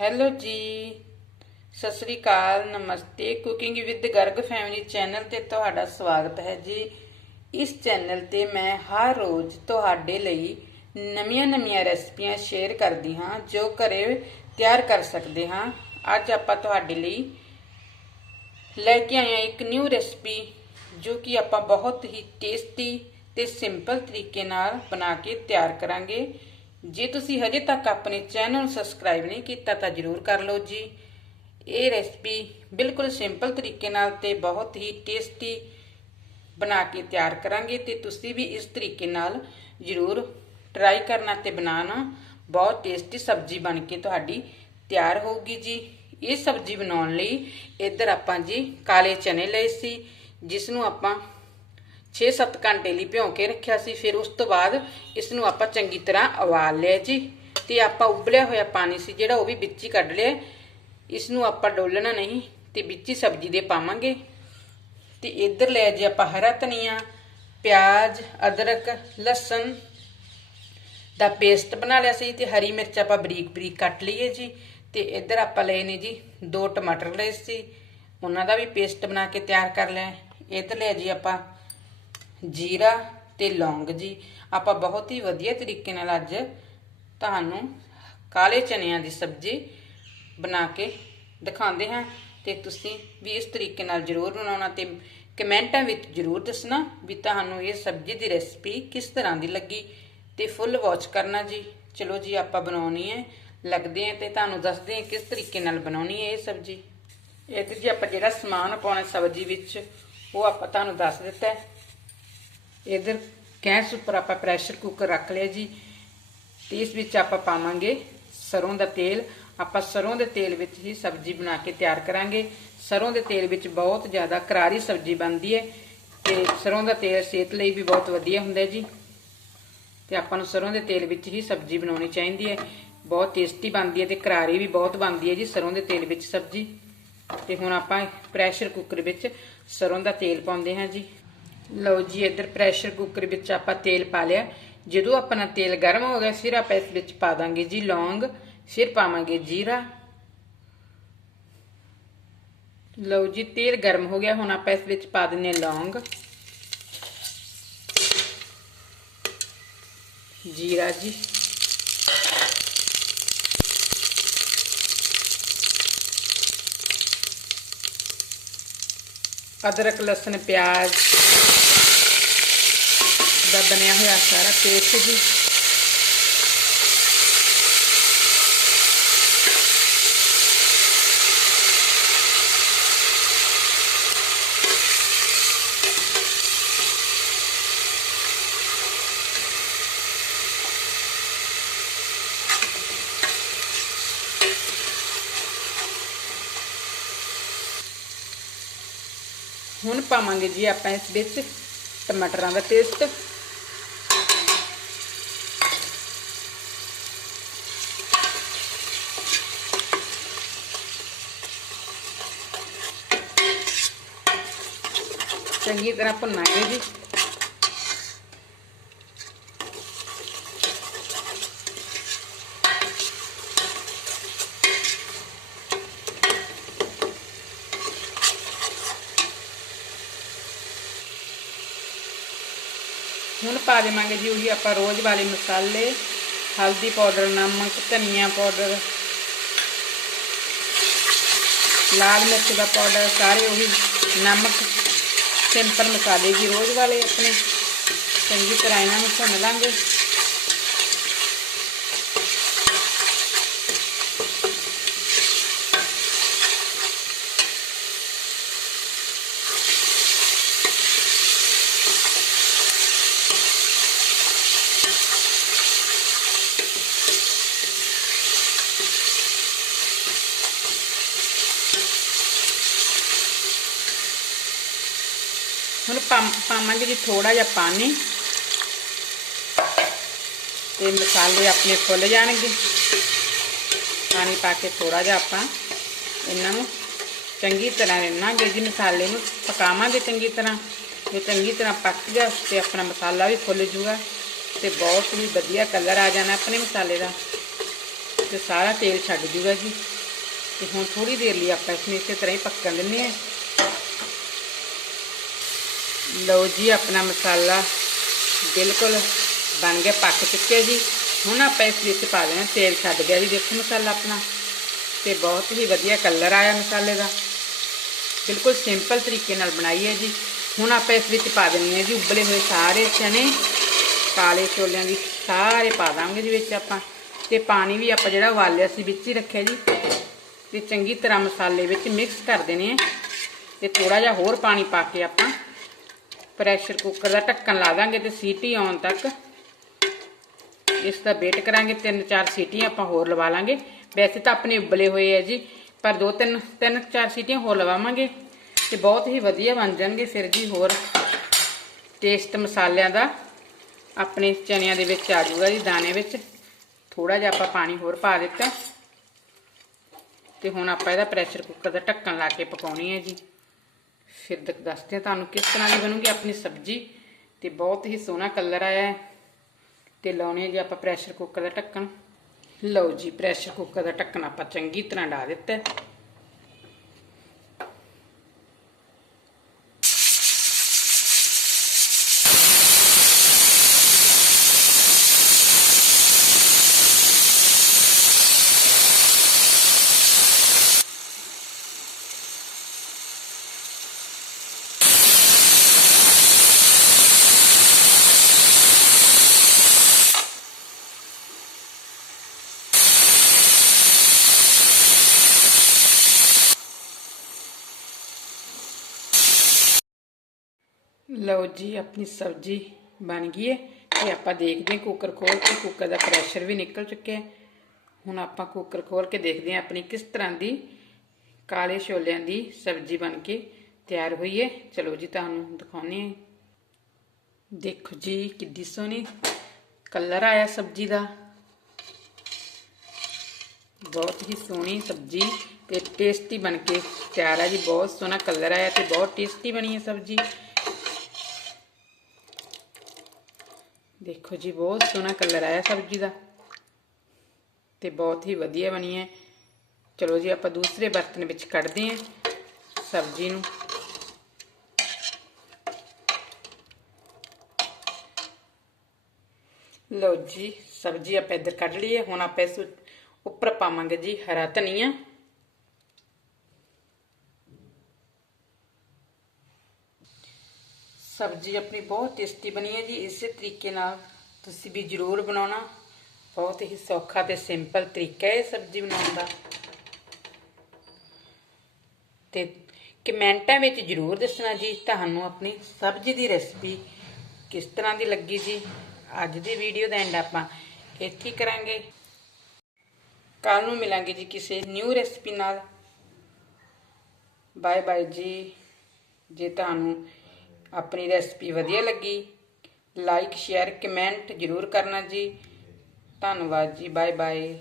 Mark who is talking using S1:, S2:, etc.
S1: Hello ਜੀ। ਸਤਿ ਸ੍ਰੀ ਅਕਾਲ, ਨਮਸਤੇ। Cooking with Garg family channel ਤੇ ਤੁਹਾਡਾ ਸਵਾਗਤ ਹੈ ਜੀ। ਇਸ ਚੈਨਲ ਤੇ ਮੈਂ ਹਰ ਰੋਜ਼ ਤੁਹਾਡੇ ਲਈ ਨਵੀਆਂ-ਨਵੀਆਂ ਰੈਸਪੀਆਂ ਸ਼ੇਅਰ ਕਰਦੀ ਹਾਂ, ਜੋ ਘਰੇ ਤਿਆਰ ਕਰ ਸਕਦੇ ਹਾਂ। ਅੱਜ ਆਪਾਂ ਤੁਹਾਡੇ ਲਈ ਲੈ ਕੇ ਆਏ ਹਾਂ ਇੱਕ ਨਿਊ ਰੈਸਪੀ ਜੋ ਕਿ ਆਪਾਂ ਬਹੁਤ ਹੀ ਟੇਸਟੀ ਤੇ ਸਿੰਪਲ ਤਰੀਕੇ ਨਾਲ ਬਣਾ ਕੇ ਤਿਆਰ ਕਰਾਂਗੇ। ਜੇ ਤੁਸੀਂ ਹਜੇ ਤੱਕ ਆਪਣੇ ਚੈਨਲ ਨੂੰ ਸਬਸਕ੍ਰਾਈਬ ਨਹੀਂ ਕੀਤਾ ਤਾਂ ਜਰੂਰ ਕਰ ਲਓ ਜੀ। ਇਹ ਰੈਸਪੀ ਬਿਲਕੁਲ ਸਿੰਪਲ ਤਰੀਕੇ ਨਾਲ ਤੇ ਬਹੁਤ ਹੀ ਟੇਸਟੀ ਬਣਾ ਕੇ ਤਿਆਰ ਕਰਾਂਗੇ ਤੇ ਤੁਸੀਂ ਵੀ ਇਸ ਤਰੀਕੇ ਨਾਲ ਜਰੂਰ ਟਰਾਈ ਕਰਨਾ ਤੇ ਬਣਾਉਣਾ। ਬਹੁਤ ਟੇਸਟੀ ਸਬਜ਼ੀ ਬਣ ਕੇ ਤੁਹਾਡੀ ਤਿਆਰ ਹੋਊਗੀ ਜੀ। ਇਹ ਸਬਜ਼ੀ ਬਣਾਉਣ ਲਈ ਇੱਧਰ ਆਪਾਂ ਜੀ ਕਾਲੇ ਚਨੇ ਲਏ ਸੀ ਜਿਸ ਨੂੰ ਆਪਾਂ 6-7 ਘੰਟੇ ਲਈ ਭਿਉਂ ਕੇ ਰੱਖਿਆ ਸੀ। ਫਿਰ ਉਸ ਤੋਂ ਬਾਅਦ ਇਸ ਨੂੰ ਆਪਾਂ ਚੰਗੀ ਤਰ੍ਹਾਂ ਉਬਾਲ ਲਿਆ ਜੀ ਤੇ ਆਪਾਂ ਉਬਲਿਆ ਹੋਇਆ ਪਾਣੀ ਸੀ ਜਿਹੜਾ ਉਹ ਵੀ ਵਿੱਚ ਹੀ ਕੱਢ ਲਿਆ। ਇਸ ਨੂੰ ਆਪਾਂ ਡੋਲਣਾ ਨਹੀਂ ਤੇ ਵਿੱਚ ਹੀ ਸਬਜ਼ੀ ਦੇ ਪਾਵਾਂਗੇ। ਤੇ ਇੱਧਰ ਲੈ ਜੇ ਆਪਾਂ ਹਰਾ ਧਨੀਆ, ਪਿਆਜ਼, ਅਦਰਕ, ਲਸਣ ਦਾ ਪੇਸਟ ਬਣਾ ਲਿਆ ਸੀ ਤੇ ਹਰੀ ਮਿਰਚ ਆਪਾਂ ਬਰੀਕ ਬਰੀਕ ਕੱਟ ਲਈਏ ਜੀ। ਤੇ ਇੱਧਰ ਆਪਾਂ ਲਏ ਨੇ ਜੀ ਦੋ ਟਮਾਟਰ ਲਏ ਸੀ। ਉਹਨਾਂ ਦਾ ਵੀ ਪੇਸਟ ਬਣਾ ਕੇ ਤਿਆਰ ਕਰ ਲਿਆ। ਇੱਧਰ ਲੈ ਜੀ ਆਪਾਂ ਜੀਰਾ ਤੇ ਲੌਂਗ ਜੀ। ਆਪਾਂ ਬਹੁਤ ਹੀ ਵਧੀਆ ਤਰੀਕੇ ਨਾਲ ਅੱਜ ਤੁਹਾਨੂੰ ਕਾਲੇ ਚਨਿਆਂ ਦੀ ਸਬਜ਼ੀ ਬਣਾ ਕੇ ਦਿਖਾਉਂਦੇ ਹਾਂ ਤੇ ਤੁਸੀਂ ਵੀ ਇਸ ਤਰੀਕੇ ਨਾਲ ਜ਼ਰੂਰ ਬਣਾਉਣਾ ਤੇ ਕਮੈਂਟਾਂ ਵਿੱਚ ਜ਼ਰੂਰ ਦੱਸਣਾ ਵੀ ਤੁਹਾਨੂੰ ਇਹ ਸਬਜ਼ੀ ਦੀ ਰੈਸਪੀ ਕਿਸ ਤਰ੍ਹਾਂ ਦੀ ਲੱਗੀ ਤੇ ਫੁੱਲ ਵਾਚ ਕਰਨਾ ਜੀ। ਚਲੋ ਜੀ, ਆਪਾਂ ਬਣਾਉਣੀ ਹੈ, ਲੱਗਦੇ ਆ ਤੇ ਤੁਹਾਨੂੰ ਦੱਸਦੇ ਆ ਕਿਸ ਤਰੀਕੇ ਨਾਲ ਬਣਾਉਣੀ ਹੈ ਇਹ ਸਬਜ਼ੀ। ਇਹ ਤੇ ਜੀ ਆਪਾਂ ਜਿਹੜਾ ਸਮਾਨ ਪਾਉਣਾ ਸਬਜ਼ੀ ਵਿੱਚ, ਉਹ ਆਪਾਂ ਤੁਹਾਨੂੰ ਦੱਸ ਦਿੱਤਾ ਹੈ। ਇਧਰ ਗੈਸ ਉੱਪਰ ਆਪਾਂ ਪ੍ਰੈਸ਼ਰ ਕੁੱਕਰ ਰੱਖ ਲਿਆ ਜੀ, ਤੇ ਇਸ ਵਿੱਚ ਆਪਾਂ ਪਾਵਾਂਗੇ ਸਰੋਂ ਦਾ ਤੇਲ। ਆਪਾਂ ਸਰੋਂ ਦੇ ਤੇਲ ਵਿੱਚ ਹੀ ਸਬਜ਼ੀ ਬਣਾ ਕੇ ਤਿਆਰ ਕਰਾਂਗੇ। ਸਰੋਂ ਦੇ ਤੇਲ ਵਿੱਚ ਬਹੁਤ ਜ਼ਿਆਦਾ ਕਰਾਰੀ ਸਬਜ਼ੀ ਬਣਦੀ ਹੈ ਤੇ ਸਰੋਂ ਦਾ ਤੇਲ ਸਿਹਤ ਲਈ ਵੀ ਬਹੁਤ ਵਧੀਆ ਹੁੰਦਾ ਜੀ। ਤੇ ਆਪਾਂ ਨੂੰ ਸਰੋਂ ਦੇ ਤੇਲ ਵਿੱਚ ਹੀ ਸਬਜ਼ੀ ਬਣਾਉਣੀ ਚਾਹੀਦੀ ਹੈ। ਬਹੁਤ ਟੇਸਟੀ ਬਣਦੀ ਹੈ ਤੇ ਕਰਾਰੀ ਵੀ ਬਹੁਤ ਬਣਦੀ ਹੈ ਜੀ ਸਰੋਂ ਦੇ ਤੇਲ ਵਿੱਚ ਸਬਜ਼ੀ। ਤੇ ਹੁਣ ਆਪਾਂ ਪ੍ਰੈਸ਼ਰ ਕੁੱਕਰ ਵਿੱਚ ਸਰੋਂ ਦਾ ਤੇਲ ਪਾਉਂਦੇ ਹਾਂ ਜੀ। ਲਓ ਜੀ, ਇੱਧਰ ਪ੍ਰੈਸ਼ਰ ਕੁੱਕਰ ਵਿੱਚ ਆਪਾਂ ਤੇਲ ਪਾ ਲਿਆ। ਜਦੋਂ ਆਪਣਾ ਤੇਲ ਗਰਮ ਹੋ ਗਿਆ, ਫਿਰ ਆਪਾਂ ਇਸ ਵਿੱਚ ਪਾ ਦਾਂਗੇ ਜੀ ਲੌਂਗ, ਫਿਰ ਪਾਵਾਂਗੇ ਜੀਰਾ। ਲਓ ਜੀ, ਤੇਲ ਗਰਮ ਹੋ ਗਿਆ, ਹੁਣ ਆਪਾਂ ਇਸ ਵਿੱਚ ਪਾ ਦਿੰਨੇ ਲੌਂਗ। ਜੀਰਾ ਜੀ। ਅਦਰਕ ਲਸਣ ਪਿਆਜ਼ ਦਾ ਬਣਿਆ ਹੋਇਆ ਸਾਰਾ ਪੇਸਟ ਜੀ। ਹੁਣ ਪਾਵਾਂਗੇ ਜੀ ਆਪਾਂ ਇਸ ਵਿੱਚ ਟਮਾਟਰਾਂ ਦਾ ਪੇਸਟ ਚੰਗੀ ਤਰ੍ਹਾਂ ਭੁੰਨਾਂਗੇ ਜੀ। ਪਾ ਦੇਵਾਂਗੇ ਜੀ ਉਹੀ ਆਪਾਂ ਰੋਜ਼ ਵਾਲੇ ਮਸਾਲੇ, ਹਲਦੀ ਪਾਊਡਰ, ਨਮਕ, ਧਨੀਆ ਪਾਊਡਰ, ਲਾਲ ਮਿਰਚ ਦਾ ਪਾਊਡਰ, ਸਾਰੇ ਉਹੀ ਨਮਕ, ਸਿੰਪਲ ਮਸਾਲੇ ਜੀ ਰੋਜ਼ ਵਾਲੇ ਆਪਣੇ। ਚੰਗੀ ਤਰ੍ਹਾਂ ਇਹਨਾਂ ਨੂੰ ਭੁੰਨ ਲਾਂਗੇ। ਪਾਵਾਂਗੇ ਜੀ ਥੋੜਾ ਜਿਹਾ ਪਾਣੀ। ਤੇ ਮਸਾਲੇ ਆਪਣੇ ਫੁੱਲ ਜਾਣਗੇ। ਪਾਣੀ ਪਾ ਕੇ ਥੋੜਾ ਜਿਹਾ ਆਪਾਂ ਇਹਨਾਂ ਨੂੰ ਚੰਗੀ ਤਰ੍ਹਾਂ ਰਿੰਨਾਂਗੇ ਜੀ। ਮਸਾਲੇ ਨੂੰ ਪਕਾਵਾਂਗੇ ਚੰਗੀ ਤਰ੍ਹਾਂ। ਜੇ ਚੰਗੀ ਤਰ੍ਹਾਂ ਪੱਕ ਗਿਆ ਤੇ ਆਪਣਾ ਮਸਾਲਾ ਵੀ ਫੁੱਲ ਜੂਗਾ। ਤੇ ਬਹੁਤ ਹੀ ਵਧੀਆ ਕਲਰ ਆ ਜਾਣਾ ਆਪਣੇ ਮਸਾਲੇ ਦਾ। ਤੇ ਸਾਰਾ ਤੇਲ ਛੱਡ ਜੂਗਾ ਜੀ। ਤੇ ਹੁਣ ਥੋੜੀ ਦੇਰ ਲਈ ਆਪਾਂ ਇਸ ਨੂੰ ਇਸੇ ਤਰ੍ਹਾਂ ਹੀ ਪੱਕਣ ਦਿੰਨੇ ਆ ਲਓ ਜੀ, ਆਪਣਾ ਮਸਾਲਾ ਬਿਲਕੁਲ ਬਣ ਗਿਆ, ਪੱਕ ਚੁੱਕਿਆ ਜੀ। ਹੁਣ ਆਪਾਂ ਇਸ ਵਿੱਚ ਪਾ ਦੇਣਾ ਤੇਲ ਛੱਡ ਗਿਆ ਜੀ, ਦੇਖੋ ਮਸਾਲਾ ਆਪਣਾ। ਤੇ ਬਹੁਤ ਹੀ ਵਧੀਆ ਕਲਰ ਆਇਆ ਮਸਾਲੇ ਦਾ। ਬਿਲਕੁਲ ਸਿੰਪਲ ਤਰੀਕੇ ਨਾਲ ਬਣਾਈ ਹੈ ਜੀ। ਹੁਣ ਆਪਾਂ ਇਸ ਵਿੱਚ ਪਾ ਦਿੰਦੇ ਹਾਂ ਜੀ, ਉਬਲੇ ਹੋਏ ਸਾਰੇ ਚਨੇ। ਕਾਲੇ ਛੋਲਿਆਂ ਦੀ ਸਾਰੇ ਪਾ ਦਾਂਗੇ ਜੀ ਵਿੱਚ ਆਪਾਂ। ਤੇ ਪਾਣੀ ਵੀ ਆਪਾਂ ਜਿਹੜਾ ਉਬਾਲਿਆ ਸੀ, ਵਿੱਚ ਹੀ ਰੱਖਿਆ ਜੀ। ਤੇ ਚੰਗੀ ਤਰ੍ਹਾਂ ਮਸਾਲੇ ਵਿੱਚ ਮਿਕਸ ਕਰ ਦੇਣੇ ਆ। ਤੇ ਥੋੜਾ ਜਿਹਾ ਹੋਰ ਪਾਣੀ ਪਾ ਕੇ ਆਪਾਂ ਪ੍ਰੈਸ਼ਰ ਕੁੱਕਰ ਦਾ ਢੱਕਣ ਲਾ ਦਾਂਗੇ ਤੇ ਸੀਟੀ ਆਉਣ ਤੱਕ। ਇਸ ਦਾ ਵੇਟ ਕਰਾਂਗੇ, ਤਿੰਨ ਚਾਰ ਸੀਟੀਆਂ ਆਪਾਂ ਹੋਰ ਲਵਾ ਲਾਂਗੇ। ਵੈਸੇ ਤਾਂ ਆਪਣੇ ਉਬਲੇ ਹੋਏ ਆ ਜੀ, ਪਰ ਦੋ ਤਿੰਨ ਤਿੰਨ ਚਾਰ ਸੀਟੀਆਂ ਹੋਰ ਲਵਾਵਾਂਗੇ ਤੇ ਬਹੁਤ ਹੀ ਵਧੀਆ ਬਣ ਜਾਣਗੇ ਫਿਰ ਜੀ ਹੋਰ। ਟੇਸਟ ਮਸਾਲਿਆਂ ਦਾ ਆਪਣੇ ਚਨਿਆਂ ਦੇ ਵਿੱਚ ਆ ਜਾਊਗਾ ਜੀ ਦਾਣੇ ਵਿੱਚ ਥੋੜਾ ਜਿਹਾ ਆਪਾਂ ਪਾਣੀ ਹੋਰ ਪਾ ਦਿੱਤਾ। ਤੇ ਹੁਣ ਆਪਾਂ ਇਹਦਾ ਪ੍ਰੈਸ਼ਰ ਕੁੱਕਰ ਦਾ ਢੱਕਣ ਲਾ ਕੇ ਪਕਾਉਣੀ ਹੈ ਜੀ। ਫਿਰ ਦੱਸਦੇ ਹਾਂ ਤੁਹਾਨੂੰ ਕਿਸ ਤਰ੍ਹਾਂ ਦੀ ਬਣੂਗੀ ਆਪਣੀ ਸਬਜ਼ੀ। ਤੇ ਬਹੁਤ ਹੀ ਸੋਹਣਾ ਕਲਰ ਆਇਆ ਹੈ। ਤੇ ਲਾਉਣੇ ਜੀ ਆਪਾਂ ਪ੍ਰੈਸ਼ਰ ਕੁੱਕਰ ਦਾ ਢੱਕਣ। ਲਓ ਜੀ ਪ੍ਰੈਸ਼ਰ ਕੁੱਕਰ ਦਾ ਢੱਕਣ ਆਪਾਂ ਚੰਗੀ ਤਰ੍ਹਾਂ ਲਾ ਦਿੱਤਾ ਲਓ ਜੀ, ਆਪਣੀ ਸਬਜ਼ੀ ਬਣ ਗਈ ਹੈ ਤੇ ਆਪਾਂ ਦੇਖਦੇ ਹਾਂ ਕੁੱਕਰ ਖੋਲ ਕੇ ਕੁੱਕਰ ਦਾ ਪ੍ਰੈਸ਼ਰ ਵੀ ਨਿਕਲ ਚੁੱਕਿਆ ਹੈ। ਹੁਣ ਆਪਾਂ ਕੁੱਕਰ ਖੋਲ ਕੇ ਦੇਖਦੇ ਹਾਂ ਆਪਣੀ ਕਿਸ ਤਰ੍ਹਾਂ ਦੀ ਕਾਲੇ ਛੋਲਿਆਂ ਦੀ ਸਬਜ਼ੀ ਬਣ ਕੇ ਤਿਆਰ ਹੋਈ ਹੈ। ਚਲੋ ਜੀ, ਤੁਹਾਨੂੰ ਦਿਖਾਉਂਦੇ ਹਾਂ। ਦੇਖੋ ਜੀ, ਕਿੱਡੀ ਸੋਹਣੀ ਕਲਰ ਆਇਆ ਸਬਜ਼ੀ ਦਾ। ਬਹੁਤ ਹੀ ਸੋਹਣੀ ਸਬਜ਼ੀ ਤੇ ਟੇਸਟੀ ਬਣ ਕੇ ਤਿਆਰ ਹੈ ਜੀ। ਬਹੁਤ ਸੋਹਣਾ ਕਲਰ ਆਇਆ ਤੇ ਬਹੁਤ ਟੇਸਟੀ ਬਣੀ ਹੈ ਸਬਜ਼ੀ। ਦੇਖੋ ਜੀ, ਬਹੁਤ ਸੋਹਣਾ ਕਲਰ ਆਇਆ ਸਬਜ਼ੀ ਦਾ ਤੇ ਬਹੁਤ ਹੀ ਵਧੀਆ ਬਣੀ ਹੈ। ਚਲੋ ਜੀ, ਆਪਾਂ ਦੂਸਰੇ ਬਰਤਨ ਵਿੱਚ ਕੱਢਦੇ ਹਾਂ ਸਬਜ਼ੀ ਨੂੰ। ਲਓ ਜੀ, ਸਬਜ਼ੀ ਆਪਾਂ ਇੱਧਰ ਕੱਢ ਲਈ ਹੈ ਹੁਣ ਆਪਾਂ ਇਸ ਉੱਪਰ ਪਾਵਾਂਗੇ ਜੀ ਹਰਾ ਧਨੀਆ। ਸਬਜ਼ੀ ਆਪਣੀ ਬਹੁਤ ਟੇਸਟੀ ਬਣੀ ਹੈ ਜੀ, ਇਸੇ ਤਰੀਕੇ ਨਾਲ ਤੁਸੀਂ ਵੀ ਜ਼ਰੂਰ ਬਣਾਉਣਾ। ਬਹੁਤ ਹੀ ਸੌਖਾ ਤੇ ਸਿੰਪਲ ਤਰੀਕਾ ਹੈ ਇਹ ਸਬਜ਼ੀ ਬਣਾਉਣ ਦਾ। ਤੇ ਕਮੈਂਟਾਂ ਵਿੱਚ ਜ਼ਰੂਰ ਦੱਸਣਾ ਜੀ, ਤੁਹਾਨੂੰ ਆਪਣੀ ਸਬਜ਼ੀ ਦੀ ਰੈਸਪੀ ਕਿਸ ਤਰ੍ਹਾਂ ਦੀ ਲੱਗੀ ਜੀ। ਅੱਜ ਦੀ ਵੀਡੀਓ ਦਾ ਐਂਡ ਆਪਾਂ ਇੱਥੇ ਕਰਾਂਗੇ। ਕੱਲ ਨੂੰ ਮਿਲਾਂਗੇ ਜੀ ਕਿਸੇ ਨਿਊ ਰੈਸਪੀ ਨਾਲ। ਬਾਏ ਬਾਏ ਜੀ। ਜੇ ਤੁਹਾਨੂੰ ਆਪਣੀ ਰੈਸਪੀ ਵਧੀਆ ਲੱਗੀ ਲਾਈਕ ਸ਼ੇਅਰ ਕਮੈਂਟ ਜ਼ਰੂਰ ਕਰਨਾ ਜੀ। ਧੰਨਵਾਦ ਜੀ ਬਾਏ ਬਾਏ